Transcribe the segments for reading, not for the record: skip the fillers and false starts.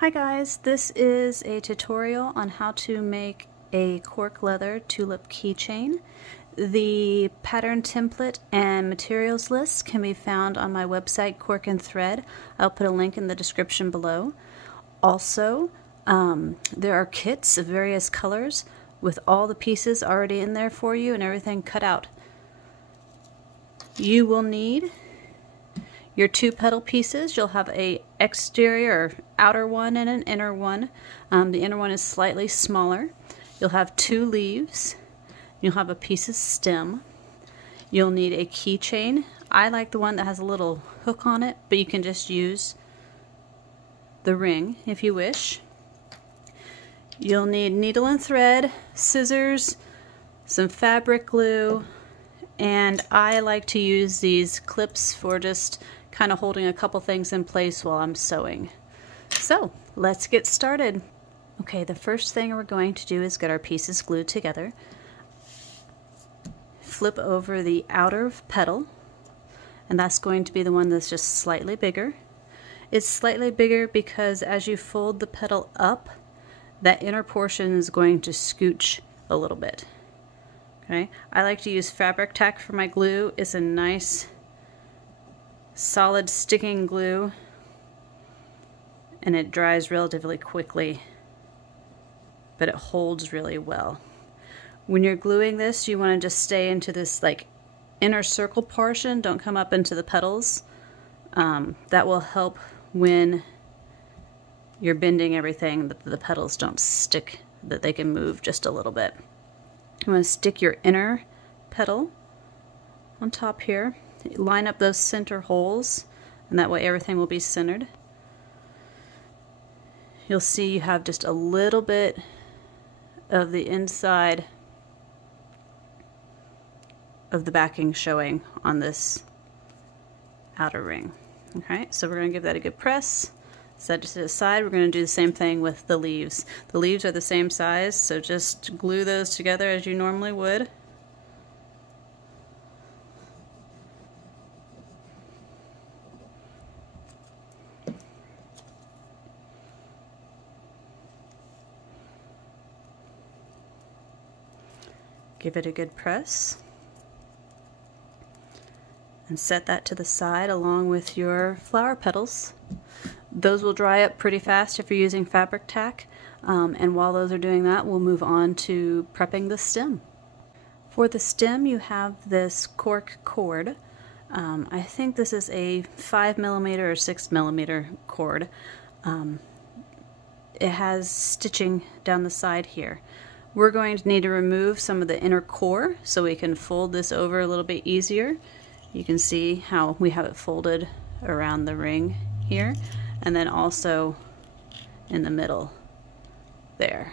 Hi guys, this is a tutorial on how to make a cork leather tulip keychain. The pattern template and materials list can be found on my website Cork and Thread. I'll put a link in the description below. Also, there are kits of various colors with all the pieces already in there for you and everything cut out. You will need your two petal pieces. You'll have a exterior or outer one and an inner one. The inner one is slightly smaller. You'll have two leaves. You'll have a piece of stem. You'll need a keychain. I like the one that has a little hook on it, but you can just use the ring if you wish. You'll need needle and thread, scissors, some fabric glue, and I like to use these clips for just kind of holding a couple things in place while I'm sewing. So let's get started. Okay, the first thing we're going to do is get our pieces glued together. Flip over the outer petal, and that's going to be the one that's just slightly bigger. It's slightly bigger because as you fold the petal up, that inner portion is going to scooch a little bit. Okay, I like to use fabric tack for my glue. It's a nice solid sticking glue and it dries relatively quickly, but it holds really well. When you're gluing this, you want to just stay into this like inner circle portion. Don't come up into the petals. That will help when you're bending everything, that the petals don't stick, that they can move just a little bit. You want to stick your inner petal on top here. Line up those center holes, and that way everything will be centered. You'll see you have just a little bit of the inside of the backing showing on this outer ring. Okay, so we're going to give that a good press. Set it to the side. We're going to do the same thing with the leaves. The leaves are the same size, so just glue those together as you normally would. Give it a good press. And set that to the side along with your flower petals. Those will dry up pretty fast if you're using fabric tack. And while those are doing that, we'll move on to prepping the stem. For the stem, you have this cork cord. I think this is a 5mm or 6mm cord. It has stitching down the side here. We're going to need to remove some of the inner core so we can fold this over a little bit easier. You can see how we have it folded around the ring here, and then also in the middle there.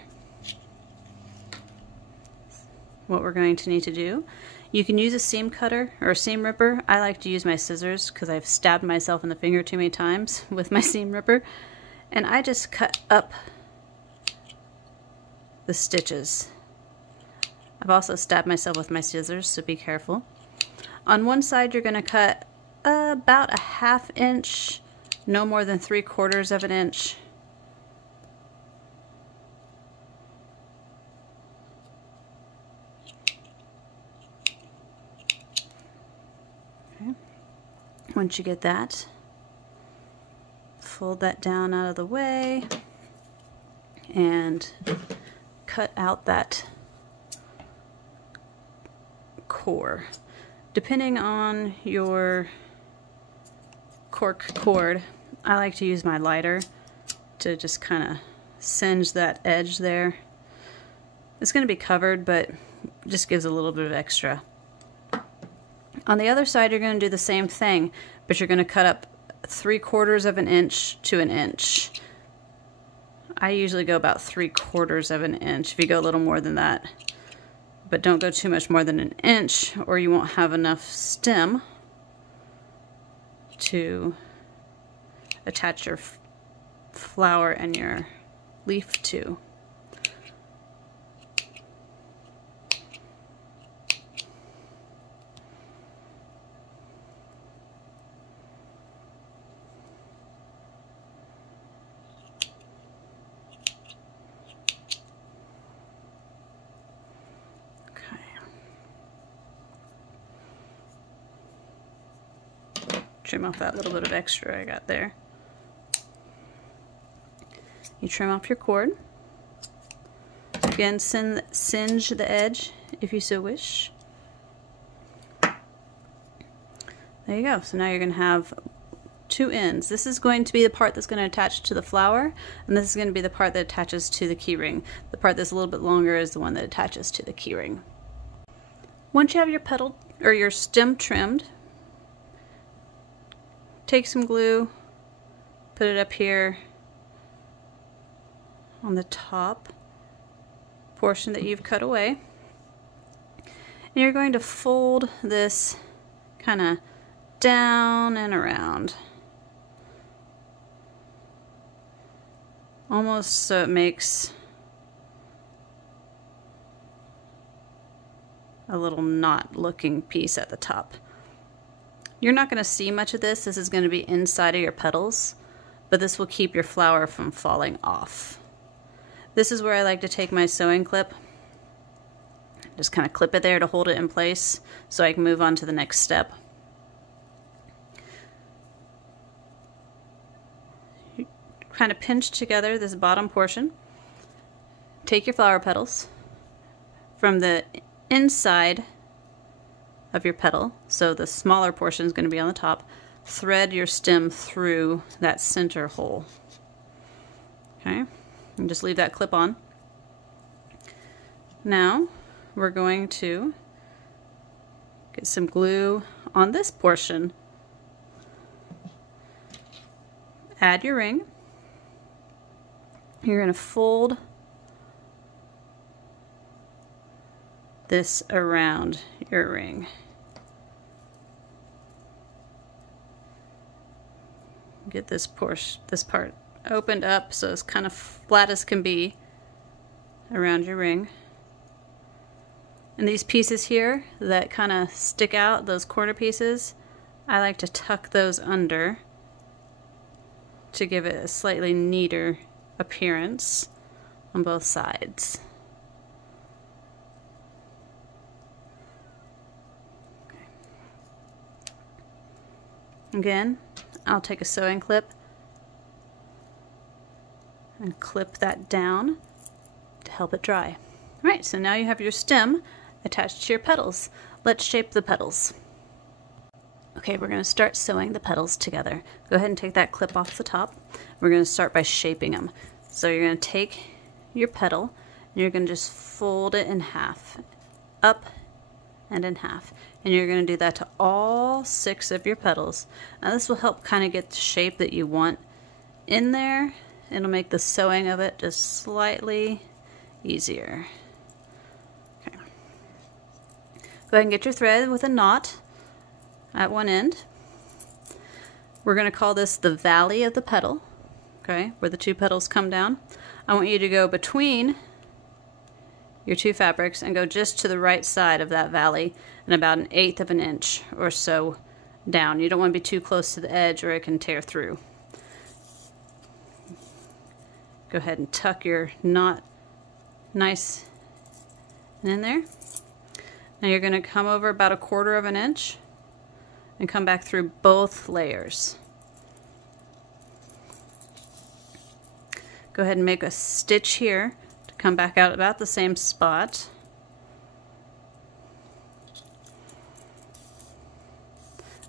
What we're going to need to do, you can use a seam cutter or a seam ripper. I like to use my scissors because I've stabbed myself in the finger too many times with my seam ripper, and I just cut up the stitches. I've also stabbed myself with my scissors, so be careful. On one side you're going to cut about a 1/2 inch, no more than 3/4 of an inch. Okay. Once you get that, fold that down out of the way and cut out that core. Depending on your cork cord, I like to use my lighter to just kind of singe that edge there. It's going to be covered, but just gives a little bit of extra. On the other side, you're going to do the same thing, but you're going to cut up 3/4 of an inch to an inch. I usually go about 3/4 of an inch. If you go a little more than that, but don't go too much more than an inch or you won't have enough stem to attach your flower and your leaf to. Trim off that little bit of extra I got there. You trim off your cord. Again, singe the edge if you so wish. There you go. So now you're going to have two ends. This is going to be the part that's going to attach to the flower, and this is going to be the part that attaches to the keyring. The part that's a little bit longer is the one that attaches to the keyring. Once you have your petal or your stem trimmed, take some glue, put it up here on the top portion that you've cut away, and you're going to fold this kind of down and around, almost so it makes a little knot looking piece at the top. You're not going to see much of this. This is going to be inside of your petals, but this will keep your flower from falling off. This is where I like to take my sewing clip, just kind of clip it there to hold it in place so I can move on to the next step. Kind of pinch together this bottom portion. Take your flower petals from the inside of your petal, so the smaller portion is going to be on the top. Thread your stem through that center hole. Okay, and just leave that clip on. Now we're going to get some glue on this portion. Add your ring. You're going to fold this around your ring. Get this part opened up so it's kind of flat as can be around your ring. And these pieces here that kind of stick out, those corner pieces, I like to tuck those under to give it a slightly neater appearance on both sides. Okay. Again, I'll take a sewing clip and clip that down to help it dry. Alright, so now you have your stem attached to your petals. Let's shape the petals. Okay, we're going to start sewing the petals together. Go ahead and take that clip off the top. We're going to start by shaping them. So you're going to take your petal and you're going to just fold it in half, up and in half. And you're going to do that to all 6 of your petals. Now this will help kind of get the shape that you want in there. It'll make the sewing of it just slightly easier. Okay. Go ahead and get your thread with a knot at one end. We're going to call this the valley of the petal, okay, where the 2 petals come down. I want you to go between your 2 fabrics and go just to the right side of that valley and about 1/8 of an inch or so down. You don't want to be too close to the edge or it can tear through. Go ahead and tuck your knot nice and in there. Now you're going to come over about 1/4 of an inch and come back through both layers. Go ahead and make a stitch here to come back out about the same spot.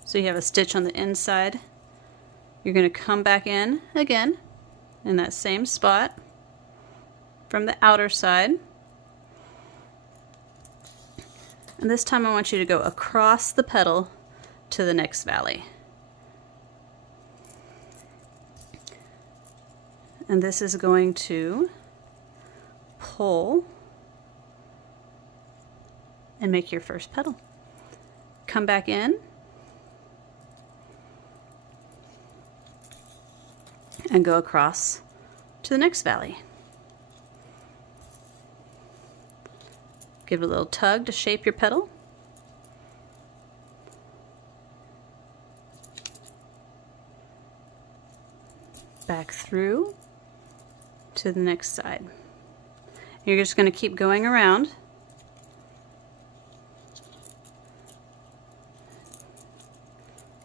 So you have a stitch on the inside. You're going to come back in again in that same spot from the outer side. And this time I want you to go across the petal to the next valley. And this is going to pull and make your first petal. Come back in and go across to the next valley. Give it a little tug to shape your petal. Back through to the next side. You're just going to keep going around.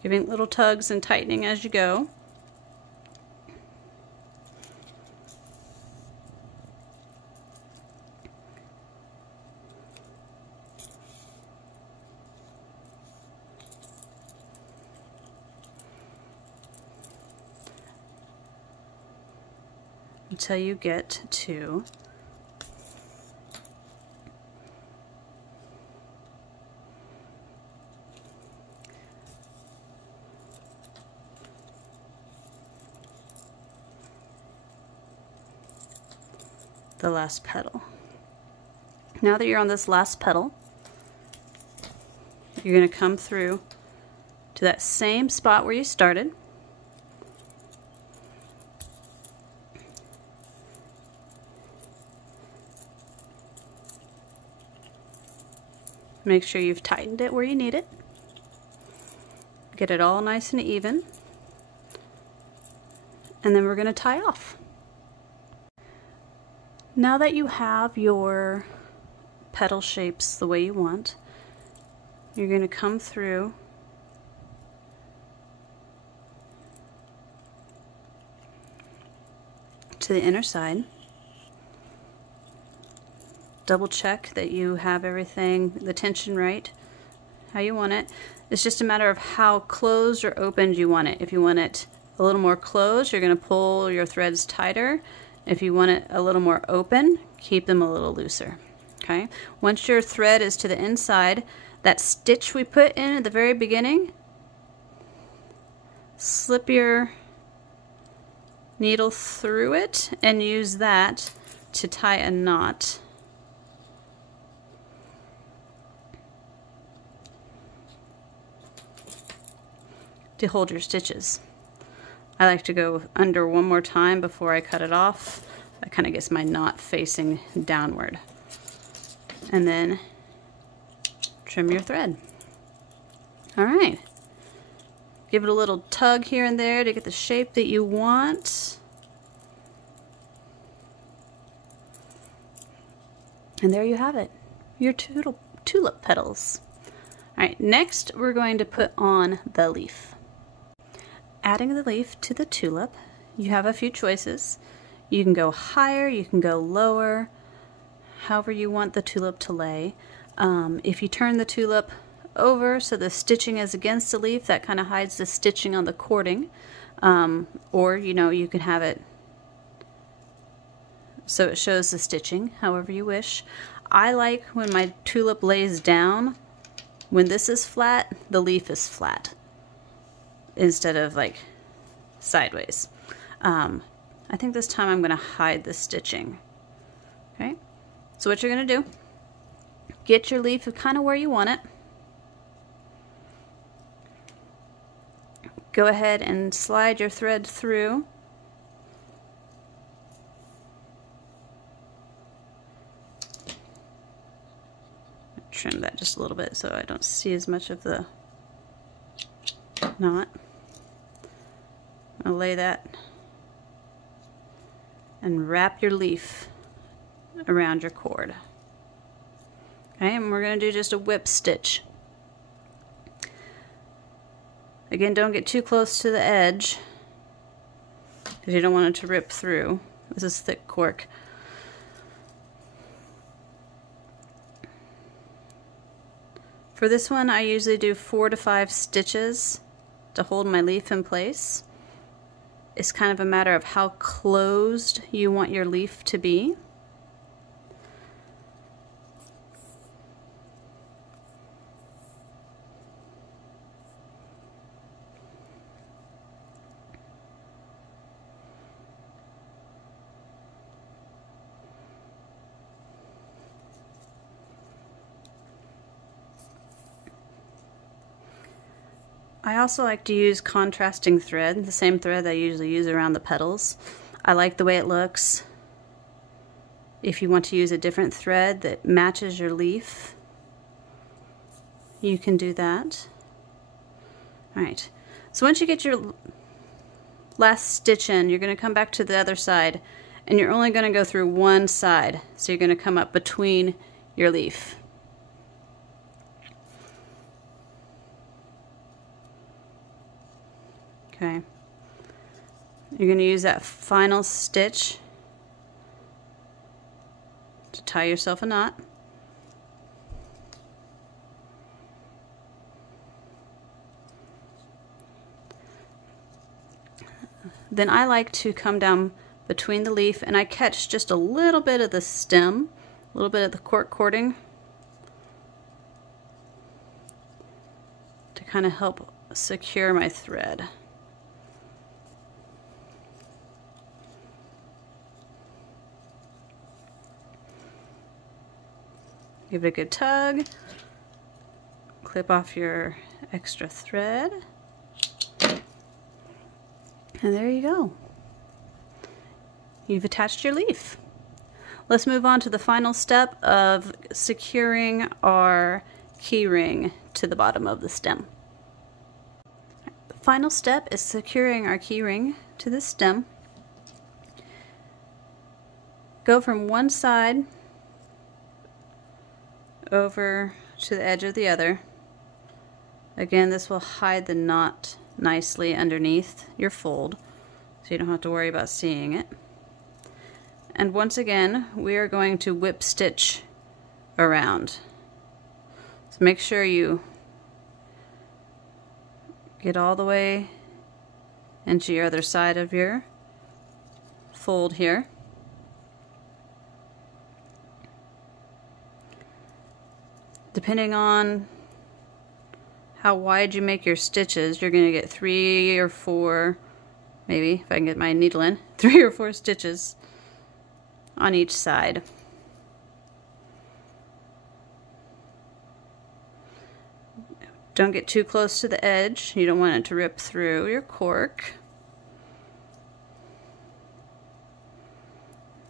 giving little tugs and tightening as you go. Until you get to the last petal. Now that you're on this last petal, you're going to come through to that same spot where you started. Make sure you've tightened it where you need it. Get it all nice and even. And then we're going to tie off. Now that you have your petal shapes the way you want, you're going to come through to the inner side. Double check that you have everything, the tension right, how you want it. It's just a matter of how closed or opened you want it. If you want it a little more closed, you're going to pull your threads tighter. If you want it a little more open, keep them a little looser. Okay? Once your thread is to the inside, that stitch we put in at the very beginning, slip your needle through it and use that to tie a knot. To hold your stitches. I like to go under one more time before I cut it off. That kind of gets my knot facing downward. And then trim your thread. Alright. Give it a little tug here and there to get the shape that you want. And there you have it. Your tulip petals. Alright, next we're going to put on the leaf. Adding the leaf to the tulip, you have a few choices. You can go higher, you can go lower, however you want the tulip to lay. If you turn the tulip over so the stitching is against the leaf, that kind of hides the stitching on the cording. Or, you know, you can have it so it shows the stitching, however you wish. I like when my tulip lays down, when this is flat, the leaf is flat, instead of like sideways. I think this time I'm going to hide the stitching. Okay, so what you're going to do, get your leaf kind of where you want it. Go ahead and slide your thread through. Trim that just a little bit so I don't see as much of the knot. I'll lay that and wrap your leaf around your cord. Okay, and we're going to do just a whip stitch. Again, don't get too close to the edge because you don't want it to rip through. This is thick cork. For this one, I usually do 4 to 5 stitches to hold my leaf in place. It's kind of a matter of how closed you want your leaf to be. I also like to use contrasting thread, the same thread I usually use around the petals. I like the way it looks. If you want to use a different thread that matches your leaf, you can do that. Alright, so once you get your last stitch in, you're going to come back to the other side, and you're only going to go through one side. So you're going to come up between your leaf. Okay. You're going to use that final stitch to tie yourself a knot. Then I like to come down between the leaf and I catch just a little bit of the stem, a little bit of the cork cording to kind of help secure my thread. Give it a good tug, clip off your extra thread, and there you go. You've attached your leaf. Let's move on to the final step of securing our key ring to the bottom of the stem. The final step is securing our key ring to the stem. Go from one side over to the edge of the other. Again, this will hide the knot nicely underneath your fold, so you don't have to worry about seeing it. And once again, we are going to whip stitch around. So make sure you get all the way into your other side of your fold here. Depending on how wide you make your stitches, you're going to get 3 or 4, maybe, if I can get my needle in, 3 or 4 stitches on each side. Don't get too close to the edge. You don't want it to rip through your cork.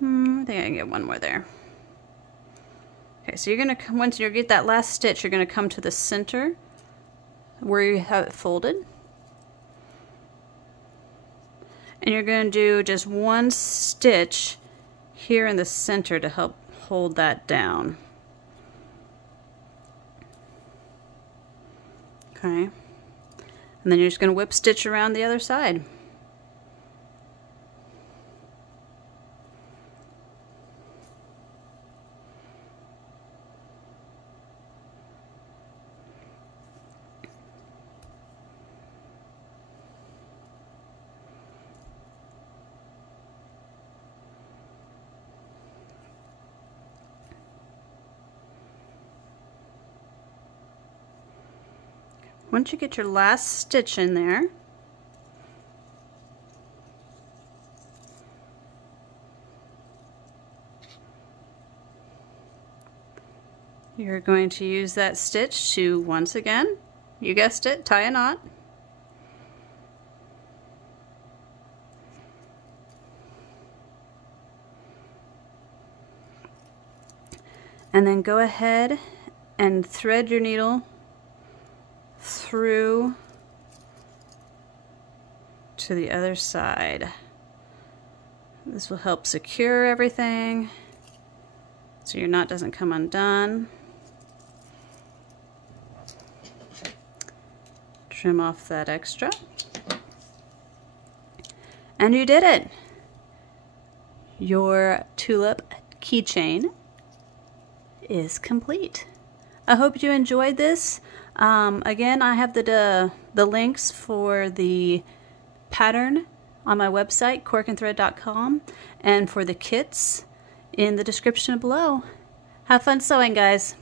I think I can get one more there. Okay, so you're going to, once you get that last stitch, you're going to come to the center where you have it folded. And you're going to do just one stitch here in the center to help hold that down. Okay. And then you're just going to whip stitch around the other side. Once you get your last stitch in there, you're going to use that stitch to, once again, you guessed it, tie a knot. And then go ahead and thread your needle through to the other side. This will help secure everything so your knot doesn't come undone. Trim off that extra. And you did it! Your tulip keychain is complete. I hope you enjoyed this. Again, I have the links for the pattern on my website, corkandthread.com, and for the kits in the description below. Have fun sewing, guys.